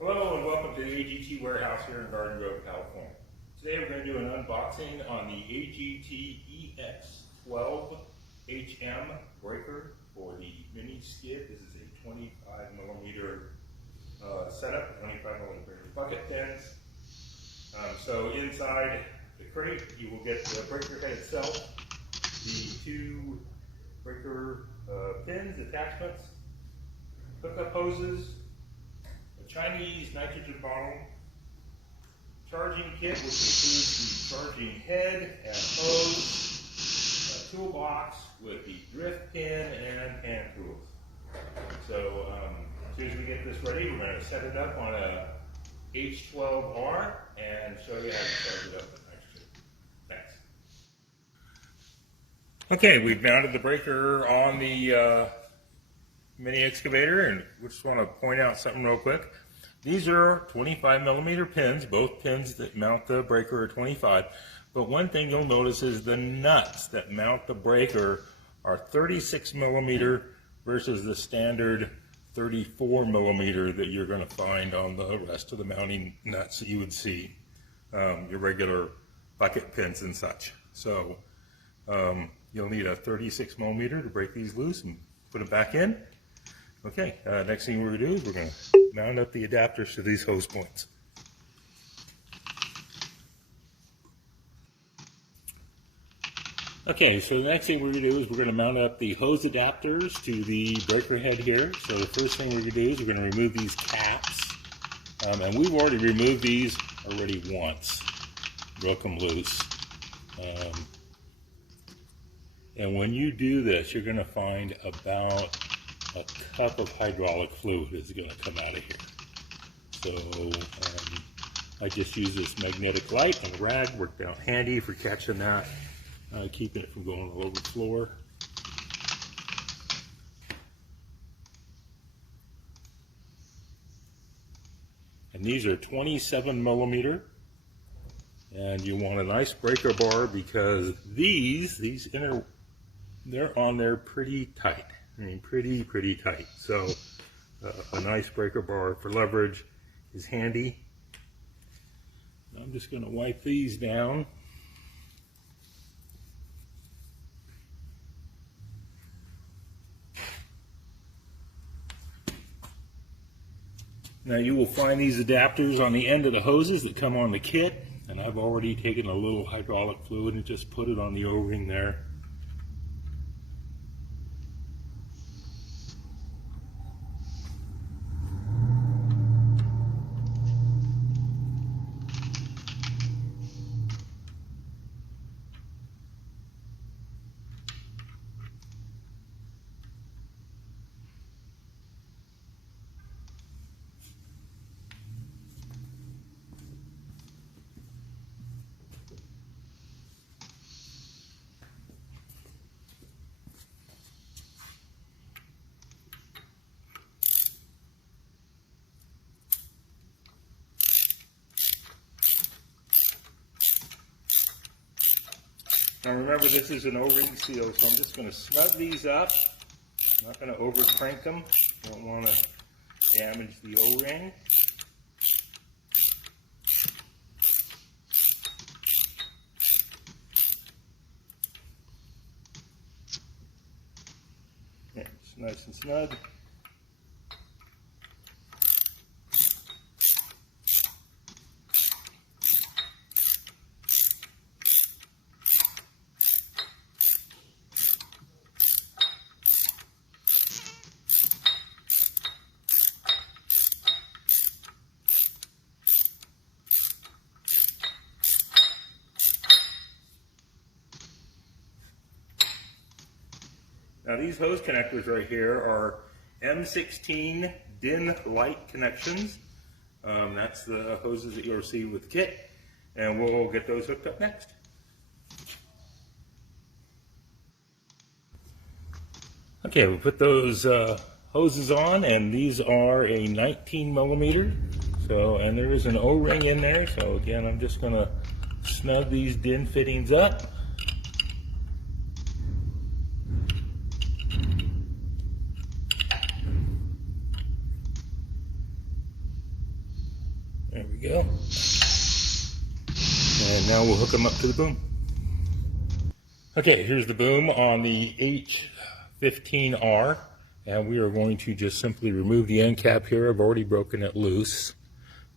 Hello and welcome to the AGT warehouse here in Garden Grove, California. Today we're going to do an unboxing on the AGT EX12-HM breaker for the mini skid. This is a 25mm setup, 25mm bucket pins. So inside the crate you will get the breaker head itself, the two breaker pins, attachments, hookup hoses, Chinese nitrogen bottle, charging kit which includes the charging head and hose, a toolbox with the drift pin and hand tools. So as soon as we get this ready, we're going to set it up on a H12R and show you how to charge it up with nitrogen. Thanks. Okay, we've mounted the breaker on the mini excavator, and we just want to point out something real quick. These are 25mm pins. Both pins that mount the breaker are 25, but one thing you'll notice is the nuts that mount the breaker are 36mm versus the standard 34mm that you're going to find on the rest of the mounting nuts that you would see, your regular bucket pins and such. So you'll need a 36mm to break these loose and put it back in. Okay, next thing we're going to do is we're going to mount up the adapters to these hose points. Okay, so the next thing we're going to do is we're going to mount up the hose adapters to the breaker head here. So the first thing we're going to do is we're going to remove these caps. And we've already removed these already once. Broke them loose. And when you do this, you're going to find about a cup of hydraulic fluid is going to come out of here. So I just use this magnetic light and a rag, worked out handy for catching that, keeping it from going all over the floor. And these are 27mm, and you want a nice breaker bar because these they're on there pretty tight. I mean, pretty tight. So a nice breaker bar for leverage is handy. I'm just going to wipe these down. Now you will find these adapters on the end of the hoses that come on the kit, and I've already taken a little hydraulic fluid and just put it on the O-ring there. Now remember, this is an O-ring seal, so I'm just going to snug these up. I'm not going to over crank them. Don't want to damage the O-ring. Yeah, it's nice and snug. Now these hose connectors right here are M16 DIN light connections. That's the hoses that you'll see with the kit, and we'll get those hooked up next. Okay, we put those hoses on, and these are a 19mm. So, and there is an O-ring in there. So again, I'm just going to snug these DIN fittings up. There we go. And now we'll hook them up to the boom. Okay, here's the boom on the H15R. And we are going to just simply remove the end cap here. I've already broken it loose.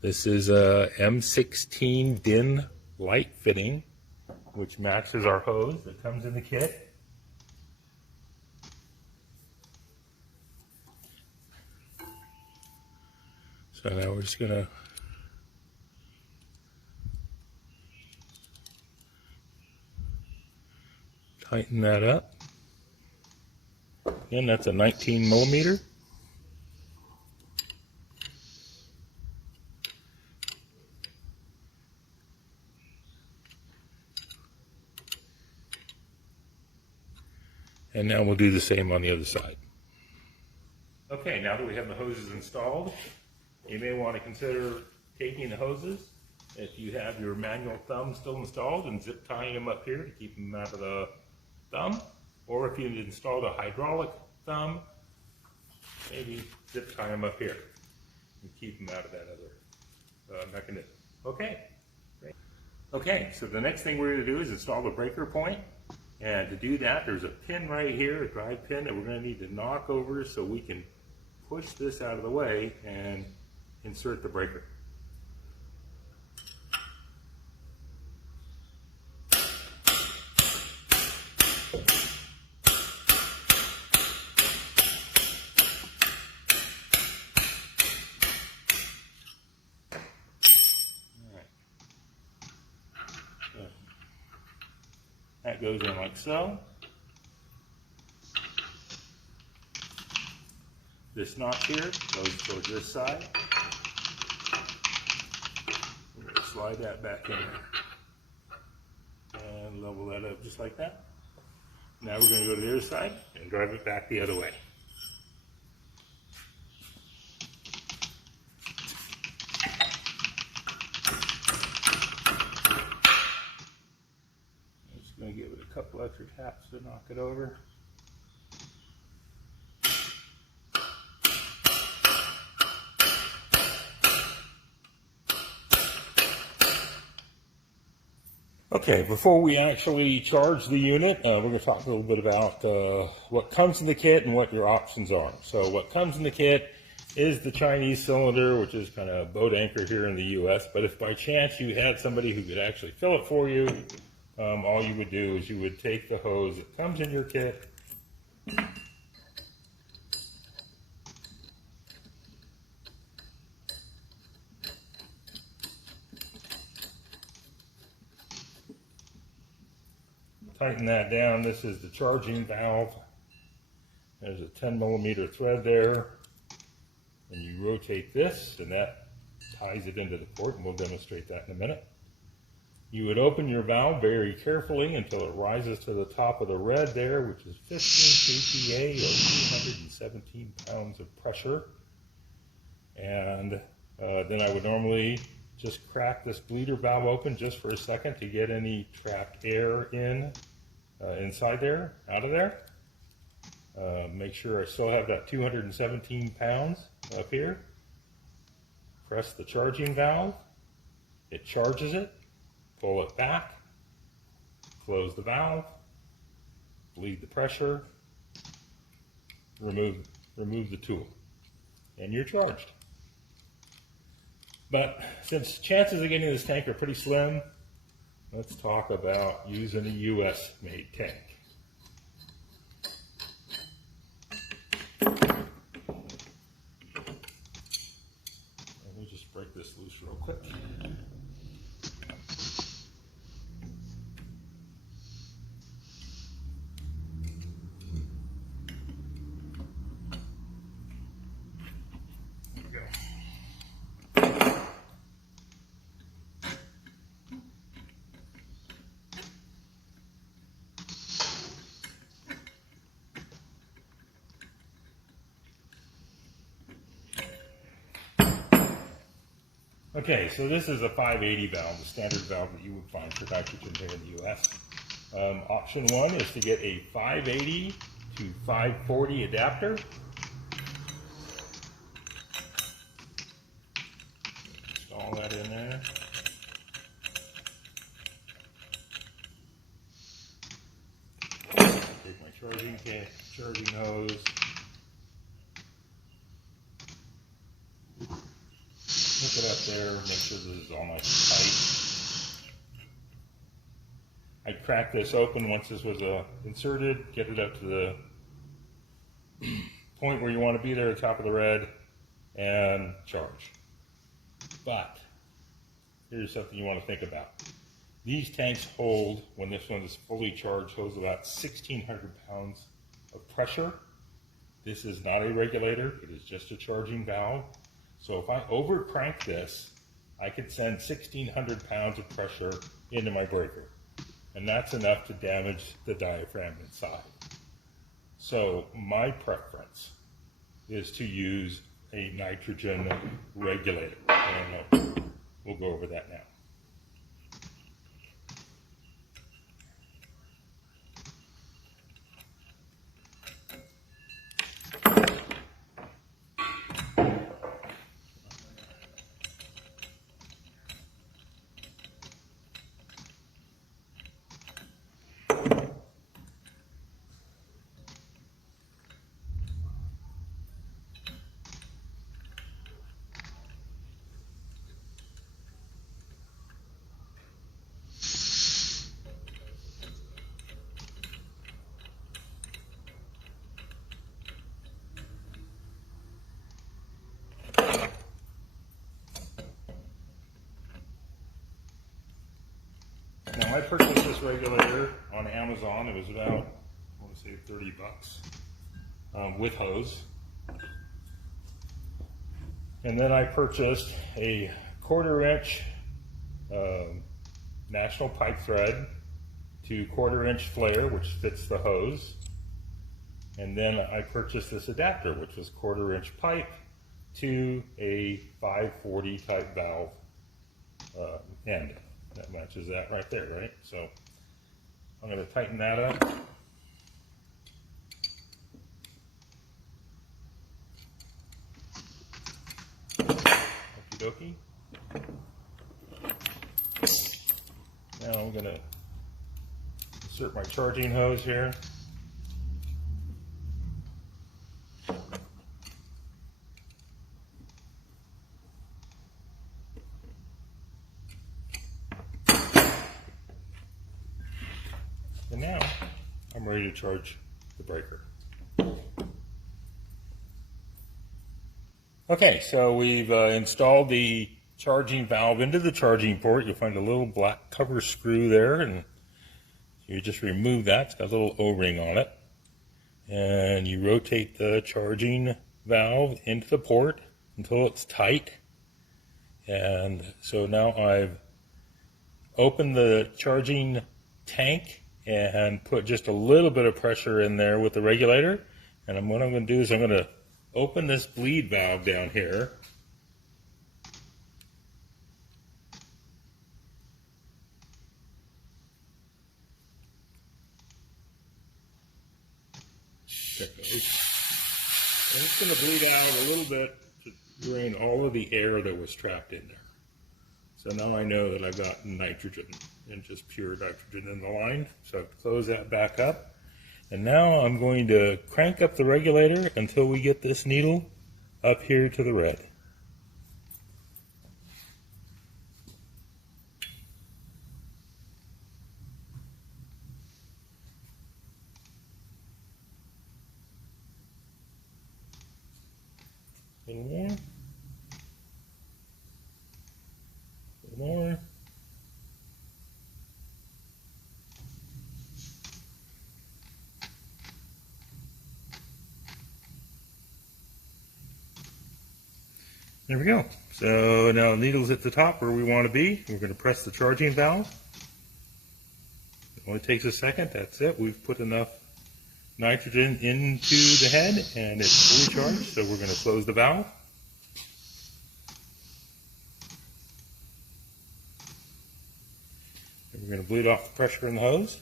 This is a M16 DIN light fitting, which matches our hose that comes in the kit. So now we're just going to tighten that up. Again, that's a 19 millimeter. And now we'll do the same on the other side. Okay, now that we have the hoses installed, you may want to consider taking the hoses, if you have your manual thumb still installed, and zip tying them up here to keep them out of the thumb. Or if you've installed a hydraulic thumb, maybe zip tie them up here and keep them out of that other mechanism. Okay. Great. Okay, so the next thing we're going to do is install the breaker point. And to do that, there's a pin right here, a drive pin, that we're going to need to knock over so we can push this out of the way and insert the breaker. That goes in like so. This notch here goes towards this side. We're going to slide that back in there. And level that up just like that. Now we're going to go to the other side and drive it back the other way. Going to give it a couple extra taps to knock it over. Okay, before we actually charge the unit, we're going to talk a little bit about what comes in the kit and what your options are. So what comes in the kit is the Chinese cylinder, which is kind of a boat anchor here in the US. But if by chance you had somebody who could actually fill it for you, all you would do is you would take the hose that comes in your kit, tighten that down. This is the charging valve. There's a 10 millimeter thread there, and you rotate this and that ties it into the port, and we'll demonstrate that in a minute. You would open your valve very carefully until it rises to the top of the red there, which is 15 kPa or 217 pounds of pressure. And then I would normally just crack this bleeder valve open just for a second to get any trapped air inside there, out of there. Make sure I still have that 217 pounds up here. Press the charging valve. It charges it. Pull it back, close the valve, bleed the pressure, remove the tool, and you're charged. But since chances of getting this tank are pretty slim, let's talk about using a US made tank. Let me just break this loose real quick. Okay, so this is a 580 valve, the standard valve that you would find for nitrogen here in the US. Option one is to get a 580 to 540 adapter. all that in there. Take my charging hose. Hook it up there, make sure this is all nice and tight. I cracked this open once this was inserted, get it up to the point where you want to be there, top of the red, and charge. But here's something you want to think about. These tanks hold, when this one is fully charged, holds about 1,600 pounds of pressure. This is not a regulator, it is just a charging valve. So if I over crank this, I could send 1,600 pounds of pressure into my breaker. And that's enough to damage the diaphragm inside. So my preference is to use a nitrogen regulator. And we'll go over that now. Now I purchased this regulator on Amazon. It was about, I want to say $30 with hose. And then I purchased a 1/4 inch national pipe thread to 1/4 inch flare, which fits the hose. And then I purchased this adapter, which was 1/4 inch pipe to a 540 type valve end. That matches that right there, right? So I'm going to tighten that up. Okie dokie. Now I'm going to insert my charging hose here. And now I'm ready to charge the breaker. Okay, so we've installed the charging valve into the charging port. You'll find a little black cover screw there, and you just remove that. It's got a little O-ring on it. And you rotate the charging valve into the port until it's tight. And so now I've opened the charging tank and put just a little bit of pressure in there with the regulator. And what I'm going to do is I'm going to open this bleed valve down here. There it goes. And it's going to bleed out a little bit to drain all of the air that was trapped in there. So now I know that I've got nitrogen, and just pure nitrogen in the line. So I've closed that back up. And now I'm going to crank up the regulator until we get this needle up here to the red. A little more. A little more. There we go. So now the needle's at the top where we want to be. We're going to press the charging valve. It only takes a second. That's it. We've put enough nitrogen into the head and it's fully charged. So we're going to close the valve. And we're going to bleed off the pressure in the hose.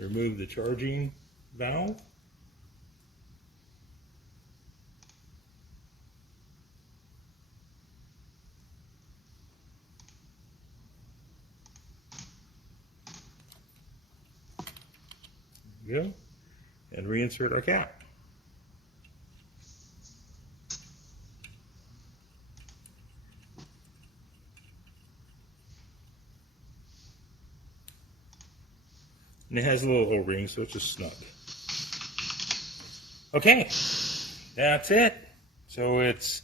Remove the charging valve. Go. And reinsert our cap. And it has a little O-ring, so it's just snug. Okay, that's it. So it's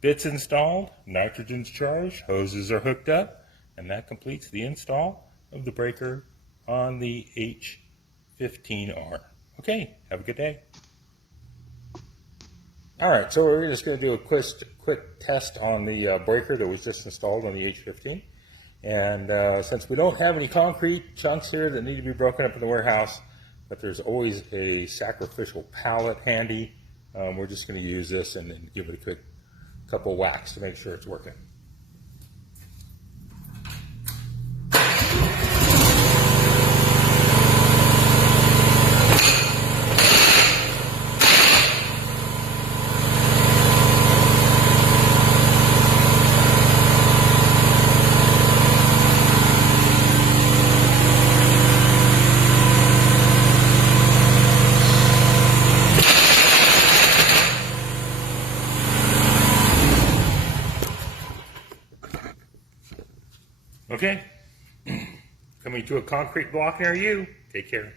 bits installed, nitrogen's charged, hoses are hooked up, and that completes the install of the breaker on the H15R. Okay, have a good day. All right, so we're just going to do a quick test on the breaker that was just installed on the H15. And since we don't have any concrete chunks here that need to be broken up in the warehouse, but there's always a sacrificial pallet handy, we're just going to use this and then give it a quick couple whacks to make sure it's working. Okay, coming to a concrete block near you. Take care.